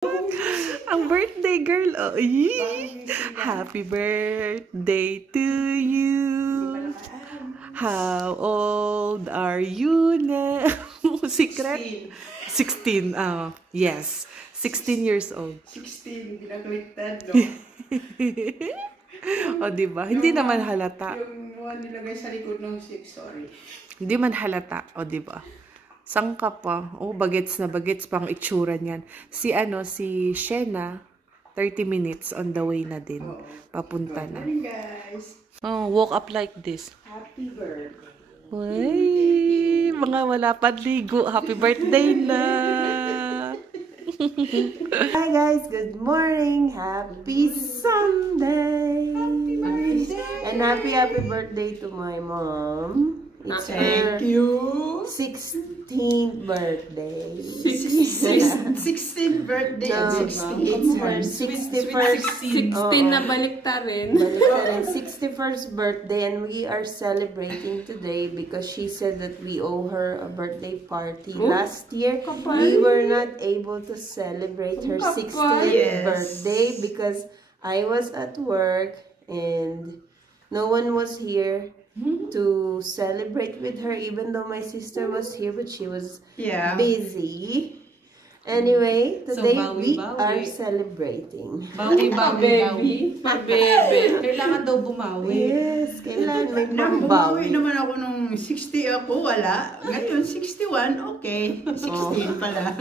Ang birthday girl. Oh, happy birthday to you. How old are you now? Secret? 16. Yes. 16 years old. 16. Ginagaliktad, no? O, diba? Hindi naman halata. Yung one nilagay sa likod ng 6, sorry. Hindi man halata. O, diba? Sangka pa. Oh, bagets na bagets pang itsura niyan. Si Shena, 30 minutes on the way na din. Papunta na. Good morning, guys. Oh, walk up like this. Happy birthday. Uy, mga wala pa ligo. Happy birthday na. Hi guys, good morning. Happy Sunday. Happy birthday. And happy birthday to my mom. It's her Thank you. 16th birthday. 16th birthday. No, it's her 61st. 16 na baliktarin. 61st birthday, and we are celebrating today because she said that we owe her a birthday party. Last year, we were not able to celebrate her 16th birthday because I was at work and no one was here to celebrate with her, even though my sister was here, but she was busy. Anyway, today we are celebrating. Baby. Kailangan daw bumawi. Yes, kailangan may Bumawi pambawi. naman ako nung 60 ako, wala. Ngayon, 61, okay. 16 pala.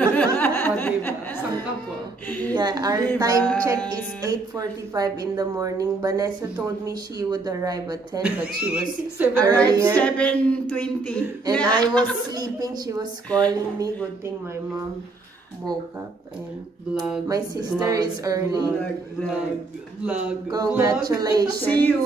Sangka po. Yeah, our time check is 8:45 in the morning. Vanessa told me she would arrive at 10, but she was Arrived earlier. 7:20. And I was sleeping. She was calling me. Good thing my mom woke up, and my sister is early. Vlog. Congratulations. See you.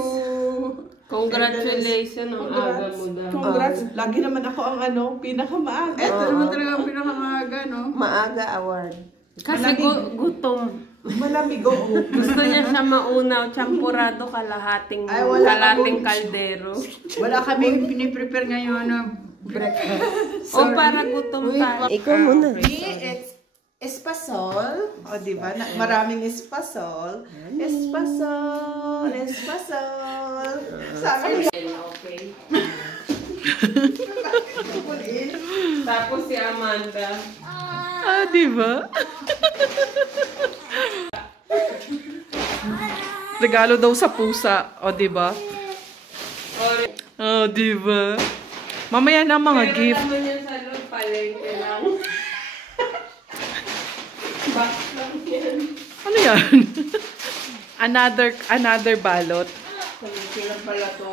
Congratulations ang aga mo daw. Congrats. Lagi naman ako ang pinakamaaga. Ito naman talaga ang pinakamaaga, no? Maaga award. Kasi gutom. Malamig oo. Gusto niya siya maunaw, champurado kalahating kaldero. Wala kaming piniprepare ngayon na breakfast. O para gutom tayo. Ikaw muna. It's espasol. O, diba? Maraming espasol. Espasol. Sabi Okay. Tapos si Amanda. Diba? Regalo daw sa pusa. O, diba? O, diba? Mamaya na mga gift. Pero naman yan sa loob, palengke lang. Box lang yan. Ano yan? another balot. Palengke lang pala to.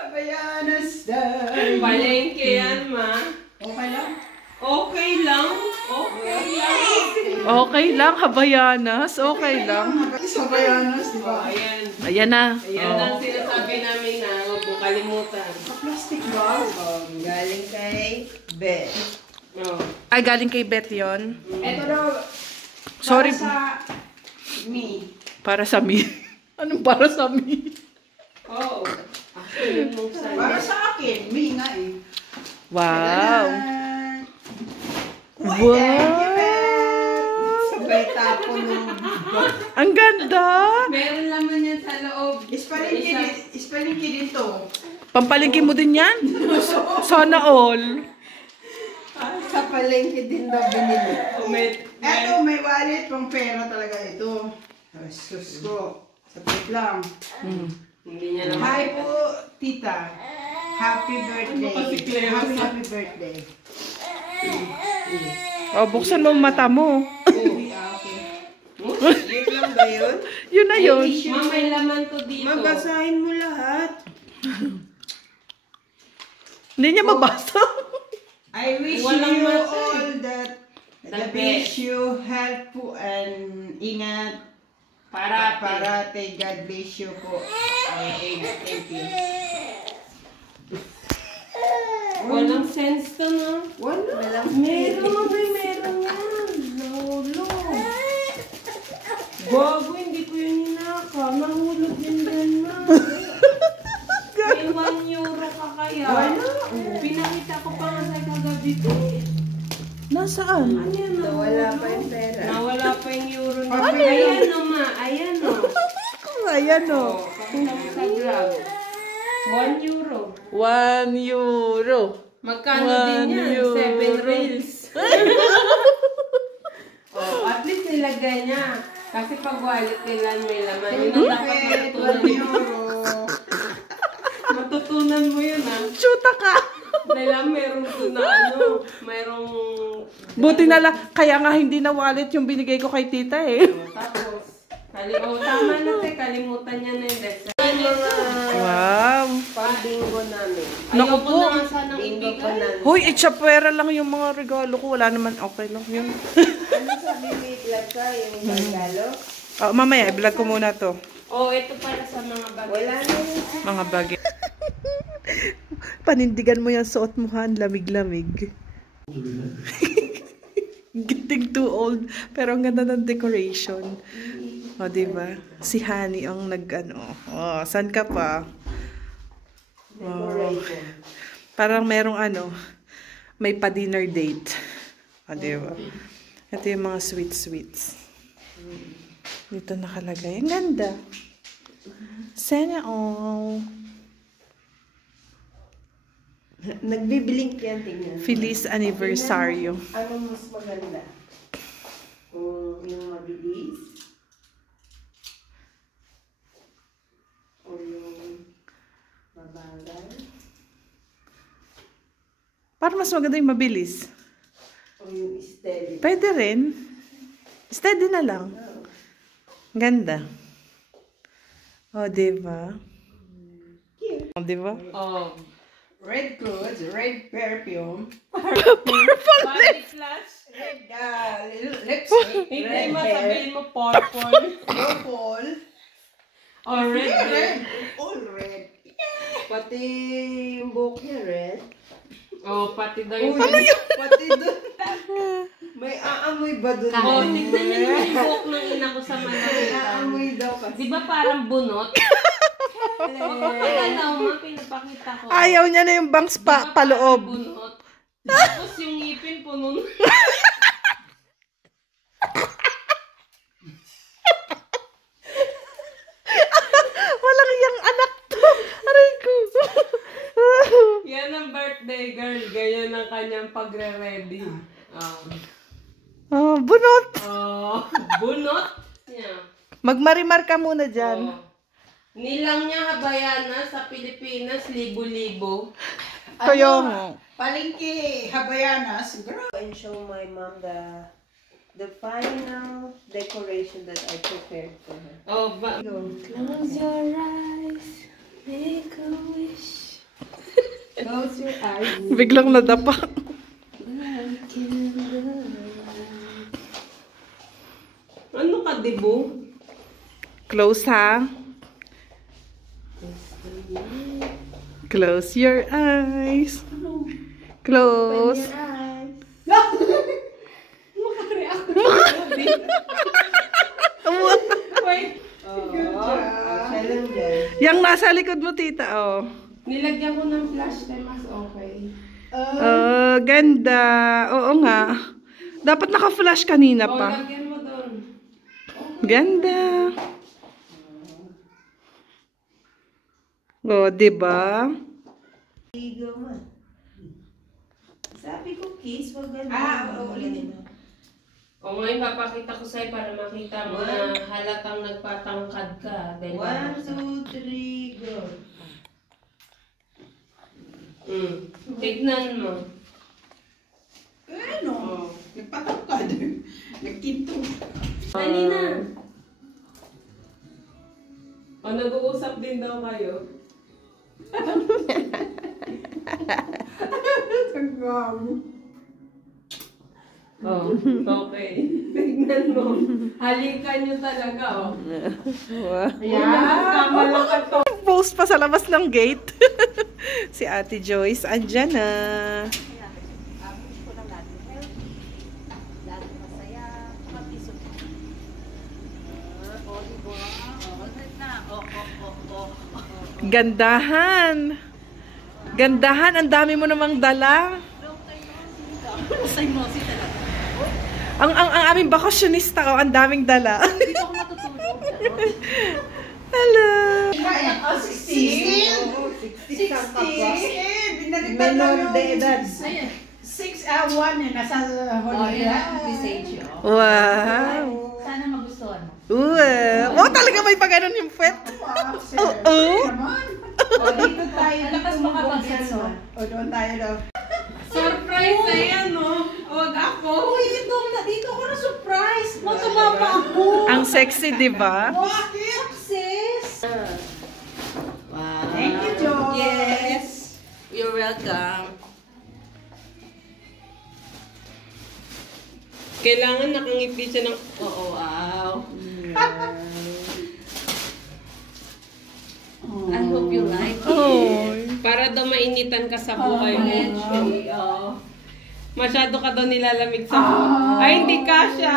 Habayanas day. Palengke yan, ma. Okay lang? Okay lang. Okay lang. Okay lang, habayanas. Okay lang. Habayanas, di ba? Ayan. Ayan na. Ayan ang sinasabi namin na huwag mo kalimutan. Plastic bag. Galing kay Beth. Oh. Ay, galing kay Beth yun. Ito daw, Sorry. para sa me. Para sa me. Anong para sa me? Oh. Actually, mong Para sa akin, me nga eh. Wow. Wow! Sabay tapo nung... Ang ganda. meron naman yan sa loob. Ispalingki din to. Pampalingki mo din yan? Sana all. Sa palengke din daw binili. May May wallet, pang pera talaga ito. Ay, sus ko. Sapit lang. Hindi niya naman. Hi po, tita. Happy birthday. Happy birthday. O, buksan mo ang mata mo. Okay. Yun lang ba yun? Yun na yun. Ma, may laman to dito. Mabasahin mo lahat. Hindi niya mabasa. I wish Walang you mata all that The wish you health po and ingat parate. God bless you po. Thank you. Walang sense to, no? Wala. Meron yan. Lolo. Bago, hindi ko yun hinaka. Nahulog din dyan, ma. May 1 euro ka kaya. Wala. Pinakita ko pa nga sa kagabi ko. Nasaan? Ano yan? Wala pa Ayan o, ma. Ayan o. Ayan o. Pakita mo sa vlog. 1 euro. 1 euro. Magkano din yan? 7 reals. At least nilagay niya. Kasi pag wallet kailan may laman. Yun ang dapat matutunan mo. Matutunan mo yun, ha? Chuta ka. Dahil meron doon na ano, mayroong... Buti na lang, kaya nga hindi na wallet yung binigay ko kay tita eh. Tapos, tama na kalimutan niya na yun. Wow. Pang-bingo namin. Naku po. Ayoko na nga sanang ibigay. Hoy, itsapwera lang yung mga regalo ko. Wala naman, okay lang yun. Ano sabi mo i-vlog ka? Yung regalo? Oh, mamaya, i-vlog ko muna to. Oh, ito para sa mga bagay. Wala na yun. Mga bagay. Panindigan mo yung suot mo, Han. Lamig-lamig. Getting too old. Pero ang ganda ng decoration. O, diba? Si Honey ang nag-ano. Oh, saan ka pa? Oh. Parang merong ano, may pa-dinner date. O, diba? Ito yung mga sweets. Dito nakalagay. Ang ganda. Sana all. Nagbiblink yan, tingnan. Feliz Aniversario. Ano mas maganda? Kung yung mabilis? O yung mabagal? Para mas maganda yung mabilis. O yung steady? Pwede rin. Steady na lang. Ganda. O, diba? O, diba? Oh, red clothes, red perfume, Body flash? red lipstick, Hindi red masabihin hair, mo purple. purple, O red. red, all red. Pati yung buhok niya red. Oh, pati daw yung... Ano yun? Pati doon. May aamoy ba doon? Oh, tignan niyo yung buhok ng ina ko sa May Malawitan. aamoy daw kasi. Di ba parang bunot? Pagkakalaw mo, pinapakita ko. Ayaw niya na yung bangs Di ba parang paloob. bunot? Tapos yung ngipin puno na. Walang iyang anak to. Aray ko. Yan ang birthday girl. Ganyan ang kanyang pagre-ready. Bunot. Bunot niya. Magmarimar ka muna dyan. Nilang niya Habayana sa Pilipinas, libo-libo. Kaya mo. Palengke, Habayanas, girl. And show my mom the final decoration that I prepared for her. Oh, close your eyes, make a wish. Close your eyes. Biglang nadapa. Ano ka, Dibo? Close ha. Close your eyes. Close. Wait. Siya lang dyan. Yang nasa likod mo, tita, oh. Nilagyan ko ng flash time, mas okay. Ganda. Oo nga. Dapat naka-flash kanina pa. Lagyan mo doon. Ganda. Oh, diba? Ligo man. Sabi ko, kiss, wag ganun. Ulitin. O ngayon, papakita ko sa'yo para makita mo na halatang nagpatangkad ka. 1, 2, 3, go. Tignan mo. Ano? Nagpatangkad. Nagtinto. Dali na. O, nag-uusap din daw kayo. Oh, okay. Tignan mo. Halikan nyo talaga, oh. Kamala ka to. Post pa sa labas ng gate. Si Ate Joyce, andyan na. Gandahan. Gandahan, ang dami mo namang dala. Ang aming bakasyonista, oh, ang daming dala. Dito ako matutulog. Hello. 16. Menor de edad. 1 eh, nasa holiday. Message. Wow. Sana magustuhan mo. Oh, talaga may pag-anon yung puwet. Oo. O, dito tayo. Lakas makapag-gets, oh. O, doon tayo daw. Surprise na yan, no? Huwag ako. Uy, dito ako na surprise. Magkababa ako. Ang sexy, di ba? Bakit? Sis. Wow. Thank you, Joy. Yes. You're welcome. Kailangan nakangiti siya ng... Oo, wow. I hope you like it. Oh. Para daw mainitan ka sa buhay mo. Actually, oh. Masyado ka daw nilalamig sa buhay. Ay, hindi ka siya.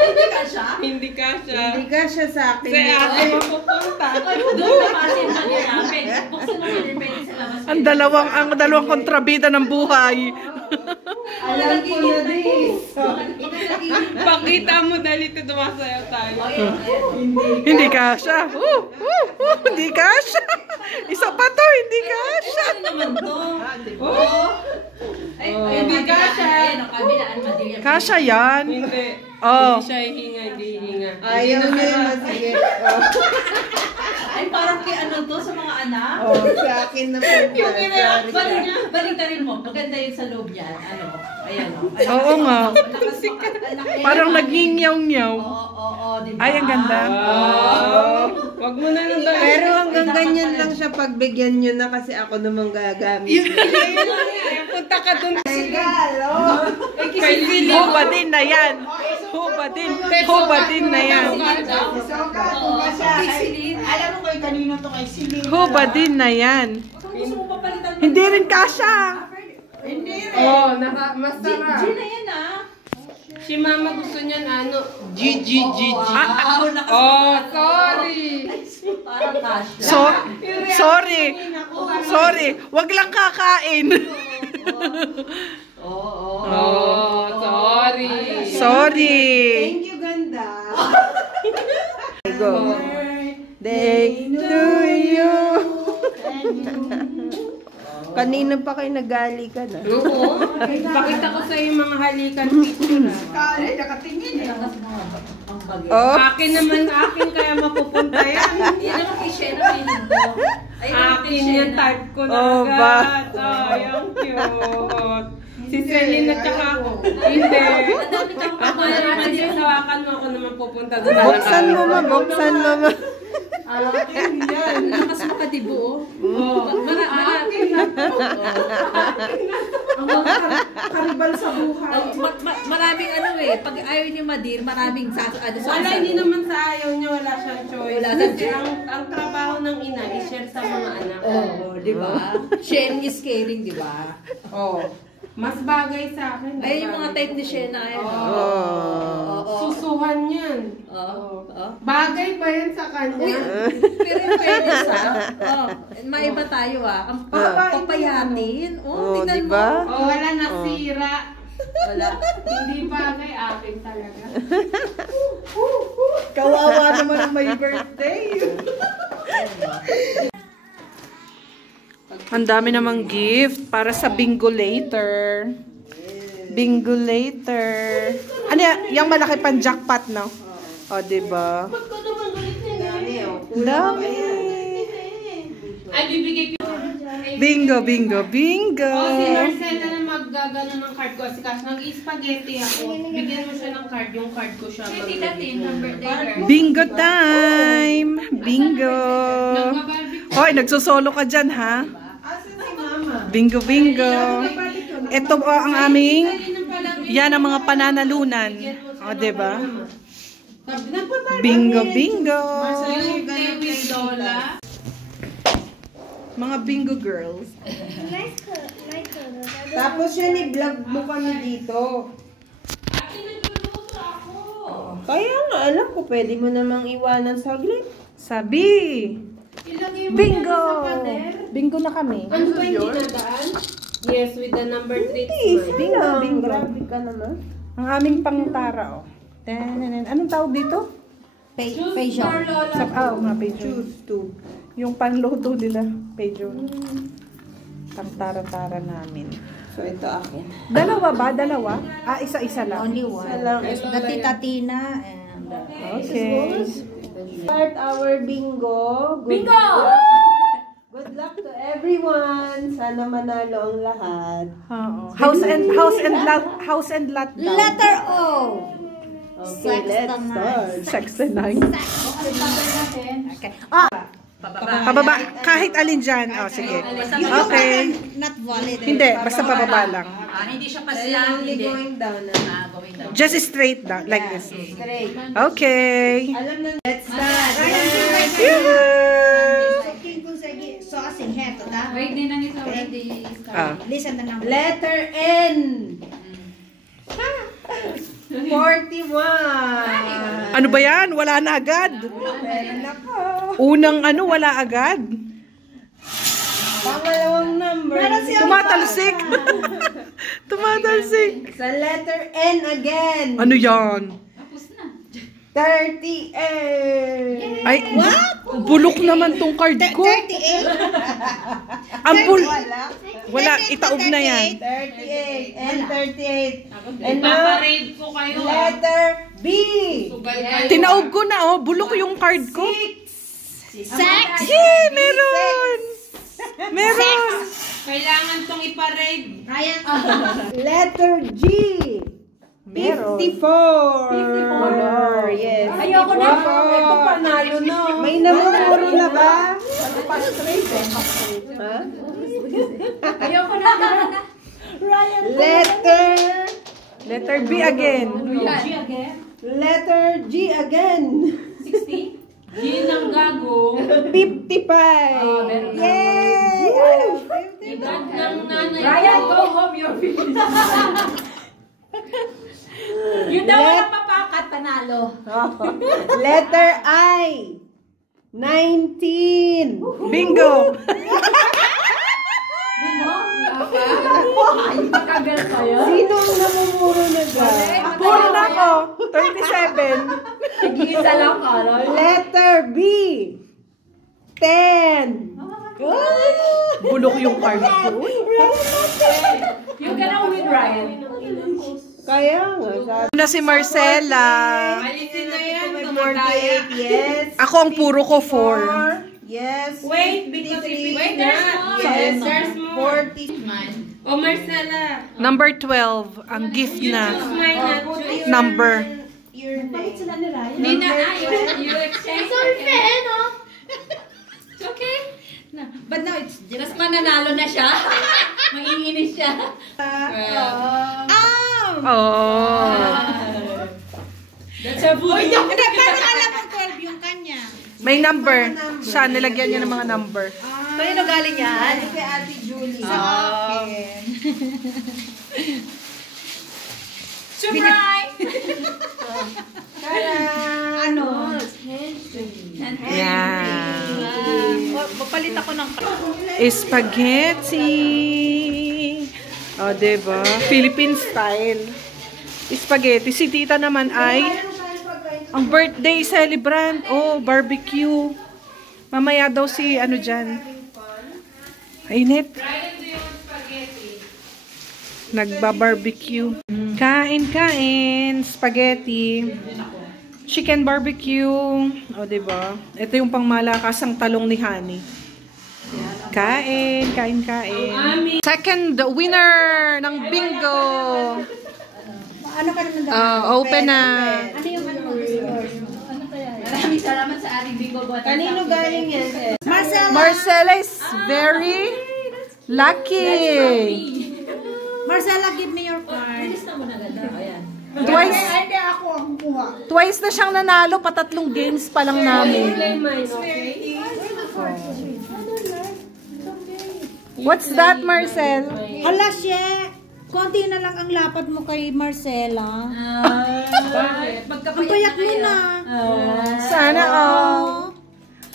Hindi ka siya? Hindi ka siya. Hindi ka siya sa akin. Sa ate mapupunta. Ay, doon na kasi yung mali namin. Buksan mo yun, pwede sa labas. Ang dalawang kontrabida ng buhay. Alam ko na this. Pakita mo dali ito dumasayaw tayo. Hindi ka siya. Hindi ka siya. Isa pa to, hindi ka siya. Ano naman to? Hindi ka siya. Ayun, ang kabilaan material. Kasya yan. Hindi. Oh. Hindi siya hihinga, hindi hihinga. Ayaw niya yung masigit. Ay, parang kay ano to sa mga anak? Oh, sa akin na po. Baliktarin mo. Maganda yun sa loob yan. Ano? Ayan o. Oo nga. Parang nagingyaw-nyaw. Oo, diba? Ay, ang ganda. Wag mo na nang dali. Pero hanggang ganyan lang siya pagbigyan nyo na kasi ako namang gagamit. Punta ka dun. Hubadin na yan. Hubadin na yan. Alam mo kay kanino to kay Celine. Hubadin na yan. Gusto mo papalitan mo? Hindi rin kasya. Hindi rin. Oh, masarap. Gina yan ah. Si mama gusto niyan ano. Wow, Oh, sorry. Parang kasya. Sorry. Wag lang kakain. Oh, sorry. Sorry. Thank you, ganda. Go. Day to you. Kanina pa kayo nagali ka na. Oo. Pakita ko sa yung mga halikan picture. Kaya nakatingin eh. Lakas mo ang bagay. Oh. Akin kaya mapupunta yan. Hindi naman kay Shena feeling ko. Ay, naman kay Akin yung Shena. type ko na Oh, ba? agad. Oh, yung cute. Si Celine at saka ako. Hindi. Ang dami kang pamalaman Kasi din. sawakan mo ako naman pupunta doon. Buksan mo ma. Lakas mo ka dibo. Karibal sa buhay. Maraming ano eh. Pag ayaw niyo madir, maraming Wala, hindi naman sa ayaw niya, wala siyang choice. Wala Kasi siyang- ang trabaho ng ina, i-share sa mga anak. Oo, di ba? Sharing is caring, di ba? Oh. Mas bagay sa akin. Ayun yung mga type ni Shena. Ayun. Oo. Susuhan yan. Oo. Bagay ba yan sa kanya? Pero yung fairness maiba tayo Ang papayanin. Oh, Tingnan diba? mo. Wala nasira. Wala. Hindi bagay akin talaga. Kawawa naman ang may birthday. Ang dami namang gift para sa bingo later. Bingo later. Ano yan? Yung malaki pang jackpot, no? O, diba? Dami. Ay, bibigay ko. Bingo. Si Marcela na maggagano ng card ko. Si Cash, nag-spaghetti ako. Bigyan mo siya ng card. Yung card ko siya. Bingo time! Bingo! Hoy, nagsusolo ka dyan, ha? Bingo. Ito po ang aming, yan ang mga pananalunan. O, diba? Bingo. Mga bingo girls. Tapos yun, i-vlog mo kami dito. Kaya nga, alam ko, pwede mo namang iwanan saglit. Sabi! Bingo! Bingo na kami. Ano ba yung dinadaan? Yes, with the number 3. Bingo. Grabe ka naman. Ang aming pangtara, oh. Anong tawag dito? Facial. Mga Peugeot. Yung panluto nila, Peugeot. Pangtara-tara namin. So, ito akin. Dalawa ba? Dalawa? Isa-isa lang. Only one. Isa lang. The Tita-Tina and... Okay. Start our bingo. Bingo! Good luck to everyone. Sana manalo ang lahat. House and lot daw. Letter O. Okay, let's start. 69. Okay. Pababa. Kahit alin dyan. Oh, sige. Okay. Not valid. Hindi. Basta pababa lang. Hindi siya Only going down. going down. Just straight down. Like this. Straight. Okay. Alam na. Let's start. So, asing heto, ta? Wait, din lang ito already. Listen na lang. Letter N. 41. Ano ba yan? Wala na agad. Unang wala agad. Pangalawang number. Tumatalsik. Tumatalsik. Sa letter N again. Ano yan? 38. Ay, bulok naman tong card ko. 38. Ang wala, itaob na yan. 38 and 38. And now, Ipaparade ko kayo. letter B. Tinaob ko na, bulok yung card ko. Sex. Yay, meron. Meron. Kailangan tong iparade. Ryan. Letter G. 54. Yes. Ayoko na. Ito panalo na. May namumuro na ba? Ha? Ayoko na. Ryan. Letter B again. Letter G again. 60? Yun ang gago. 55. Yay! Edad ng nanay Ryan, ko. go home. You're finished. Yun daw ang papakat, panalo. Letter I. 19. Bingo. Pagkagal kayo. Sino ang namumuro na dyan? Puro na ako. 37. Nag-iisa lang ka. Letter B. 10. Bulok yung card ko. You're gonna win, Ryan. Kaya nga. Sabi Na si Marcela. Alisin na yan. 48. Yes. Ako ang puro ko 4. Yes. Wait, because if it's Wait, not, there's more. yes, there's more. 40. O Marcela, Number 12. Ang gift choose na mine na choose. number. Your name. Hindi na, you exchange. Sorry, no? It's okay. No. But now it's just mananalo na siya. Manginginis siya. Oh. That's a bully. Hindi, parang alam mo 12 yung kanya. May number. Siya, nilagyan niya ng mga number. Kanino galing yan? Kay Ate Julie. Surprise! Ano? Yan. Magpalit ako ng Spaghetti. O, diba? Philippine style. Spaghetti. Si tita naman ay ang birthday celebrant. Oh, barbecue. Mamaya daw si ano dyan. Init. Nagba-barbecue. Kain. Spaghetti. Chicken barbecue. O, diba? Ito yung pangmalakasang talong ni Honey. Kain. Second winner ng bingo. Ano ka naman daw? Open na. Ano yung ano? Ano kaya? Maraming salamat sa ating bingo bot. Kanino galing yan? Marcela! Marcela is very lucky. Marcela, give me your card. Bilis na mo na ganda. Ayan. Twice. Hindi ako ang kuha. Twice na siyang nanalo, patatlong games pa lang namin. What's that, Marcel? Hala, siya. Konti na lang ang lapad mo kay Marcela. Bakit? Ang payat mo na. Sana all.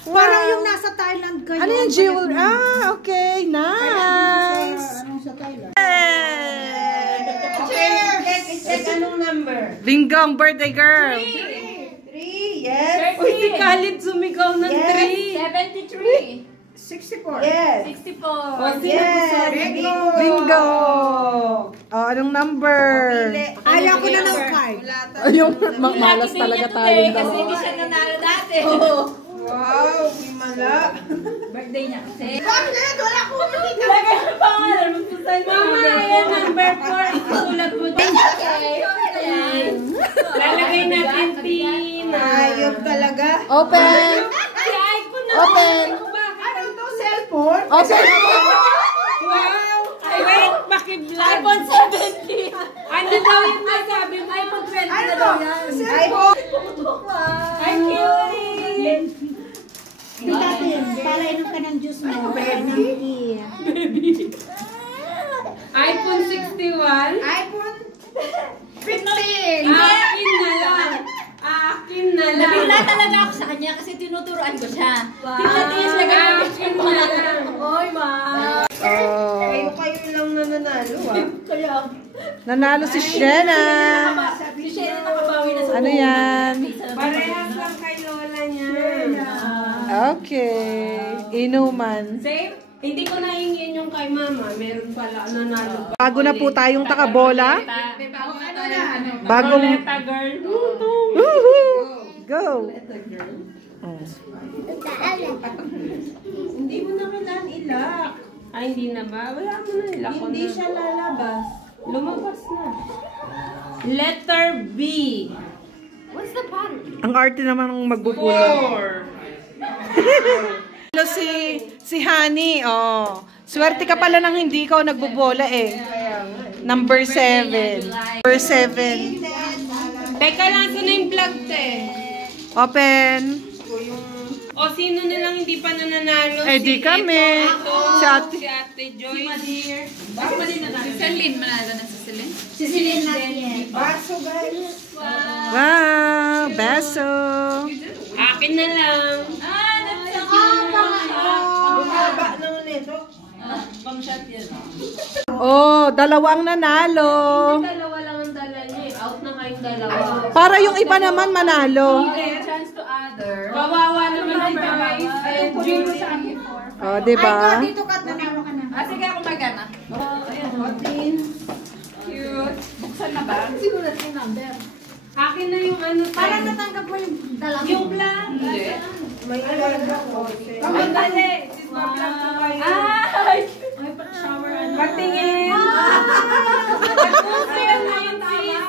Parang yung nasa Thailand kayo. Ano yung jewelry? Ah, okay. Nice. Anong sa Thailand? Okay, I-check anong number. Bingo ang birthday girl. 3, yes. Uy, si Khalid sumigaw ng Yes. 73. 64. Yes. 64. Yes. Bingo. Bingo. Oh, anong number? Ayaw ko na ng card. Ayun, malas talaga tayo Kasi daw. hindi siya nanalo dati. Wow, himala. Birthday niya kasi. Bakit? Wala ko makita. Lagay ang pangalan. Magsusan mo. Mama, ayan, number 4. Isulat mo din. Lalagay natin pin. Ayop talaga. Open. Si iPhone na. Open. Ano to? Cellphone? Open. Wow. Wait, makiblog. iPhone 17. Ano daw yung nasabi mo? iPhone 20 Ano na to? daw yan. Cellphone? Ay, cutie. Para inom ka ng juice mo. Baby. iPhone 61. iPhone 15. Akin na lang. Akin na lang. Nabigla talaga ako sa kanya kasi tinuturuan ko siya. Tingnan-tingnan siya ganyan. Akin na lang. Oy, ma. Oh. Kayo lang na nanalo ah. Kaya, Nanalo si Shena. si Shelly nakabawi na sa Ano yan? Parehas lang kay Lola niya. Okay. Inuman. Same? Hindi ko nahingin yung kay Mama. Meron pala nanalo. Bago na po tayong takabola. Bagong... Leta girl. Woohoo! Go! Oh. Hindi mo na kailangan ilak. Ay, hindi na ba? Wala mo na nila. Hindi siya lalabas. Lumabas na. Letter B. What's the pattern? Ang arte naman ng magbubula. 4. Ano si Honey, oh. Swerte ka pala nang hindi ka nagbobola eh. Number 7. Number 7. Teka lang, saan na yung vlog, te? Open. O, sino na lang hindi pa nananalo? Eh, di kami. Si Ate. Si Ate Joy. Si Celine, manalo na si Celine. Si Celine natin. Baso guys. Wow! Beso! Akin na lang. Ah, that's so Bumaba naman ito. Pang-shot yan. Oh, dalawa ang nanalo. Dalawa lang ang dala niya eh. Out na kayong dalawa. Para yung iba naman manalo. Okay, chance to other. Kawawa naman si Joyce. Eh, Jules. Oh, di ba? Dito ka, nanalo ka na. Ah, sige ako magana. Cute. Buksan na ba? Sinulat yung number. Akin na yung ano. Parang natanggap mo yung dalawa. Yung plan. Hindi. May alaga ko. Kamandali. Sis, mag-plan ko kayo. Ay! Patingin. Nag-post yan na yun, sis.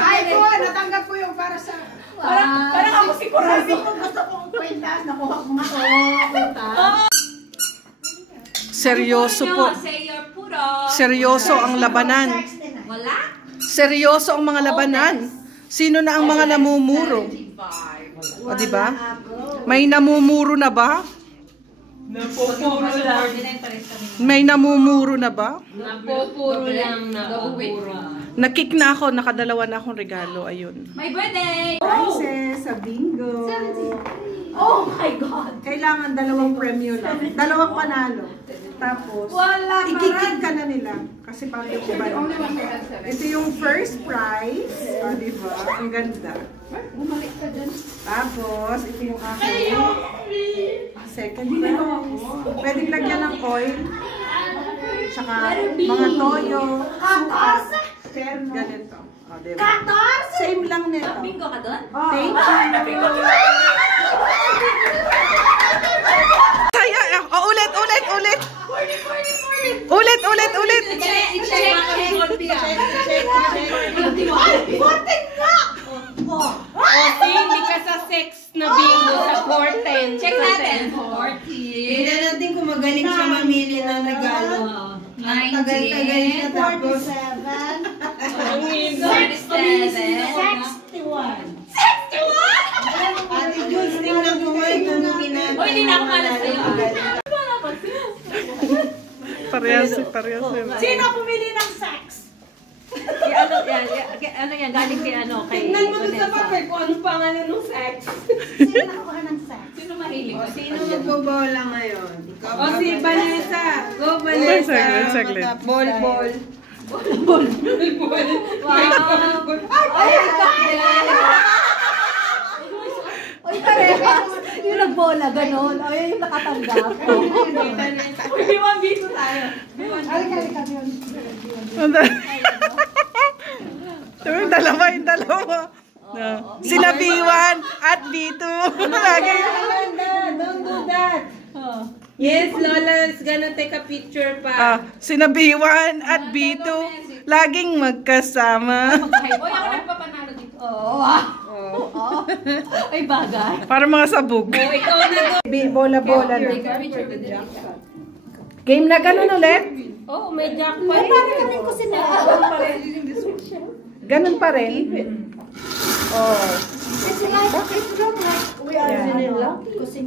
iPhone, natanggap ko yung para sa... Parang ako si Sabi ko, gusto kong kwenta. Nakuha ko nga. Seryoso po. Say your puro. Seryoso ang labanan. Wala? Seryoso ang mga labanan. Sino na ang mga namumuro? O, di ba? May namumuro na ba? Napupuro lang. May namumuro na ba? Napupuro lang. Napupuro. Nakik na ako, nakadalawa na akong regalo. Ayun. My birthday! Prices sa bingo. Oh my God! Kailangan dalawang premyo lang. Dalawang panalo. Tapos, ikikik ka na nila. Kasi parang yung iba. Ito yung first prize. O, diba? Ang ganda. Tapos, ito yung aking second prize. Pwedeng lagyan ng oil. Tsaka mga toyo. Ganito. O, diba? Same lang nito. Bingo ka doon? Thank you. Saya! Oh, ulit! Ulit! I-check. Kasi hindi ka sa sex na bingo sa 410. Check natin. 40. Tingnan natin kung magaling siya mamili ng regalo. Tagal-tagal siya tapos. 61. Ate Jules, tingnan ko ngayon kung ginagawa. Uy, hindi na ako malas sa'yo. Parehas. Sino pumili ng sex? Si ano yan? Ano yan? Galing kay ano? Kay Tignan mo doon sa papel kung anong pangalan ng sex. Sino nakakuha ng sex? Sino mahilig? O, sino magbobola ngayon? Ikaw O si Vanessa. Go Vanessa. Saglit. Bol. Oy, parehas. Yung nagbola, gano'n. O, yun yung nakatanggap. Hindi mo dito tayo. Halika. Yung dalawa. No. Sila B1 at B2. Lagi. Don't do that. Yes, Lola is gonna take a picture pa. Sina B1 at B2 laging magkasama. Oy, ako nagpapanalo dito. Oo. Ay, bagay. Para mga sabog. Ikaw na to. Bola-bola na. Take a picture with the Game na ganun ulit? Oh, may jackpot. Parang kami ko sila. Ganun pa rin. Oh.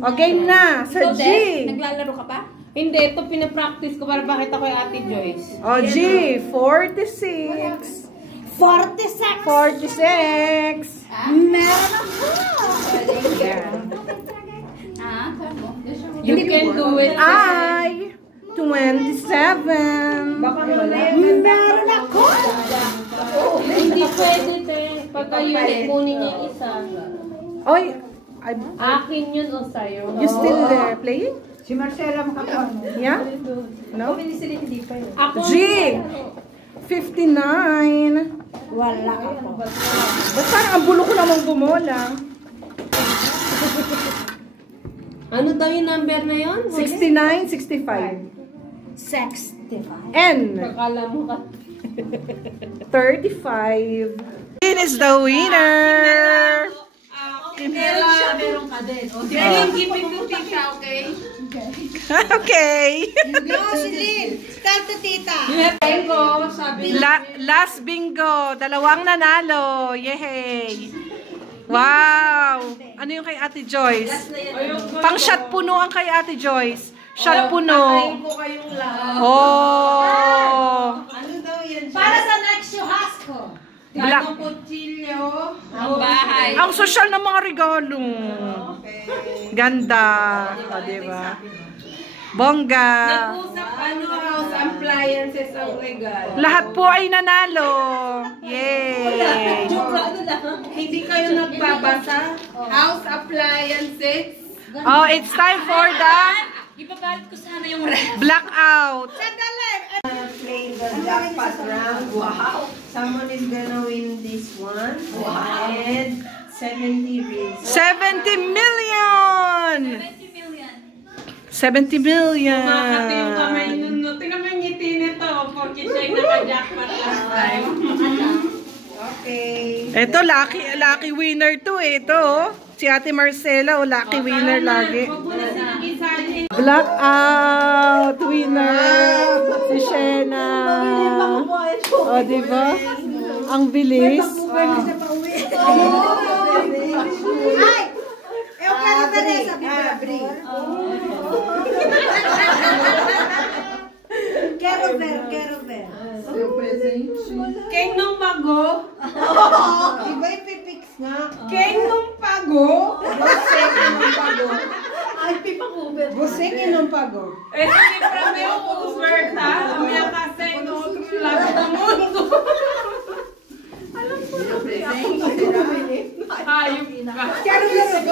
O, game na. Sa G. Naglalaro ka pa? Hindi, ito pinapractice ko para pakita ko yung Ate Joyce. O, G. 46. 46. 46. Meron ako. You can do it. I. 27. Meron ako. Hindi pwede, te. Pagka yun, kunin niya yung isa. Oy. Akin yun o sa'yo. You still there playing? Si Marcela makakuha mo. Yeah? No? Ako, G. 59. Wala ako. Ba't parang ang bulo ko namang bumola? ano daw yung number na yun? 69, 65. 65. N. Akala mo ka. 35. Win is the winner. Meron ka din. Give me 2 tita, okay? Okay. No, si Lynn. Start to tita. Bingo, sabi Last bingo. 2 nanalo. Yay. Wow. Ano yung kay Ate Joyce? Pang shot puno ang kay Ate Joyce. Shot puno. ko kayong lahat. Oh. Ano daw yan? Para sa next churrasco. Black. Ang kutsilyo. Ang bahay. Ang social ng mga regalo. Ganda. O, diba? Bongga. Nag-usap house appliances ang regalo. Lahat po ay nanalo. Yay. Hindi kayo nagbabasa? House appliances. Oh, it's time for the Ibabalit ko sana yung ref. blackout. Play the jackpot round. Wow. Someone is gonna win this one. Wow. And 70 rings. 70 million! 20 million. 70 million! Makati yung kamay nun. No? Tingnan mo yung ngiti nito. Porque siya yung naka-jackpot last time. Okay. Ito, lucky winner to eh. Ito, oh. Si Ate Marcela, oh, lucky winner lagi. Huwag mo na sinakisali. Blackout winner! Si Shena. O, diba? Ang bilis. Ay! Eu quero Vanessa, abrir. Quero ver. Keng nung mago. Iba ipipix nga. Keng nung pago. Você que não pagou. Ay, pipa-Uber. Você que não pagou. Eh, sempre meu Uber, tá? A minha casa é no outro lado do mundo. Ai, Quero ver o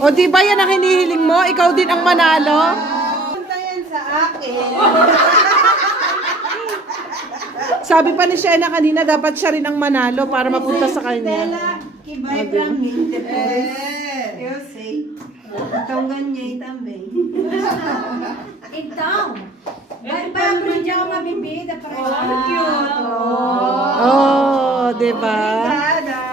O, diba yan ang hinihiling mo? Ikaw din ang manalo? Punta yan sa akin. Sabi pa ni Shena kanina, dapat siya rin ang manalo para mapunta sa kanya. Que vai pra mim depois. Eu sei. Então ganhei também. Então, vai aprender uma bebida para Oh, diba? Obrigada.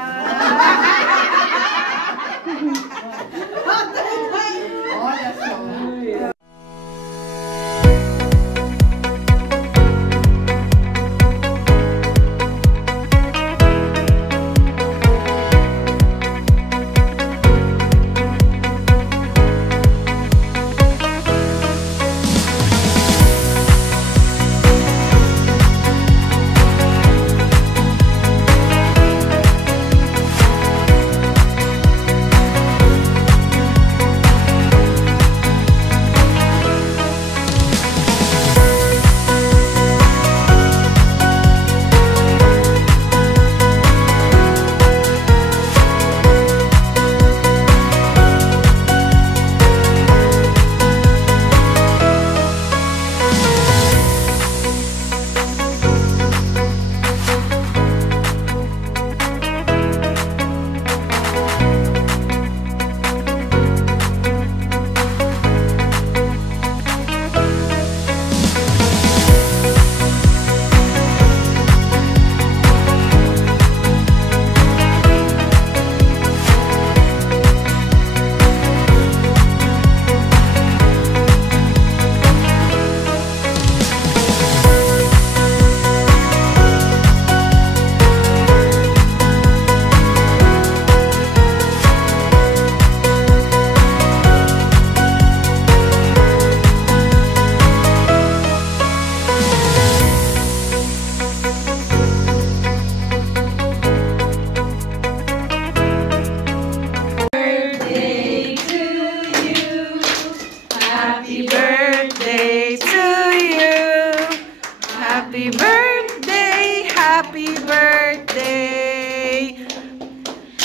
Happy birthday, happy birthday.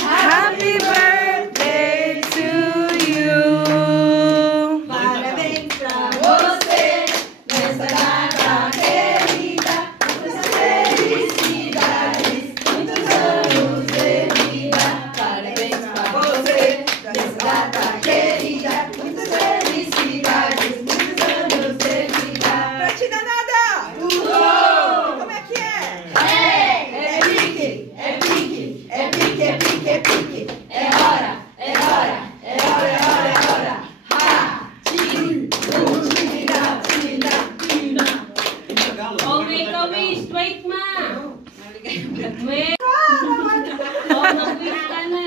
Happy birthday to you. Parabéns pra você, nessa data querida, muitas felicidades, muitos anos de vida. Parabéns pra você, nessa data querida, muitas felicidades, muitos anos de vida. Pra te dar nada! Como é que é? É pique, é pique, é pique, é pique, é pique. É hora, é hora, é hora, é hora, é hora. Ha! Oh, make a wish. Wait, ma. Wait. Oh, nag-wish ka na.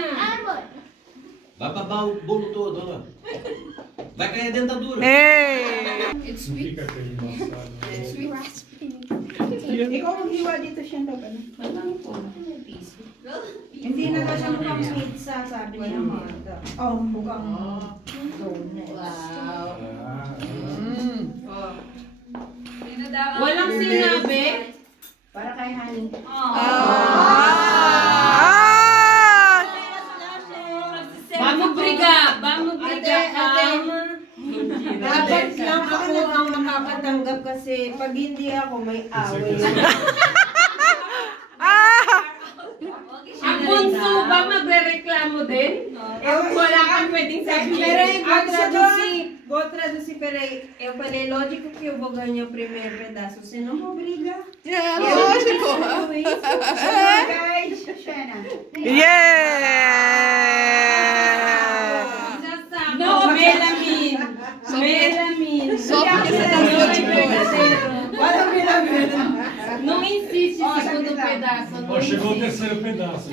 Vai babar o bolo todo, olha lá. Vai cair a dentadura. Hey! Ikaw maghiwa dito siya daw ba? Hindi na daw siya mukhang pizza, sabi niya. Oh, mukhang donut. Wow. Walang sinabi. Para kay Honey. Vamos brigar. Vamos brigar. Calma. Dapat lang ako ang makakatanggap kasi pag hindi ako may away. Ang bunso ba magre-reklamo din? Wala kang pwedeng sabihin. Pero vou traduzir, peraí. Eu falei, lógico que eu vou ganhar o primeiro pedaço. Você não me obriga. Yeah, lógico. Guys, Shana. Yeah! No, Melamin. Melamin. Só porque você tá Olha o Milamina. Não insiste no segundo pedaço. Ó, chegou o terceiro pedaço.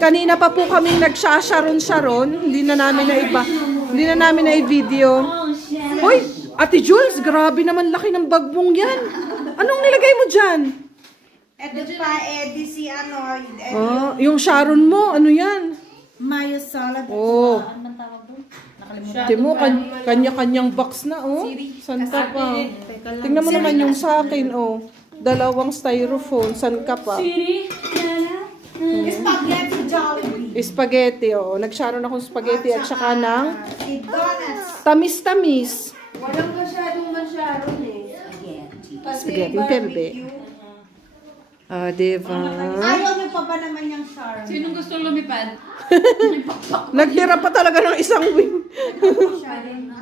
Kanina pa po kaming nagsasharon-sharon. Hindi na namin na i-video. Hoy, Ate Jules, grabe naman laki ng bagbong yan. Anong nilagay mo dyan? Ito pa, si ano. Yung sharon mo, ano yan? Mayo salad. Oh. Timo, kanya-kanyang box na, oh. Santa pa. Tingnan mo naman yung sa akin, oh. Dalawang styrofoam. San ka pa? Spaghetti Jollibee. Spaghetti, oh. Nagsharon akong spaghetti at saka ng tamis-tamis. Walang masyadong masyaron eh. Spaghetti, pembe. Diba? Ayaw niyo pa ba naman yung sharon? Sinong gusto lumipad? Nagtira pa talaga ng isang wing. Sharon.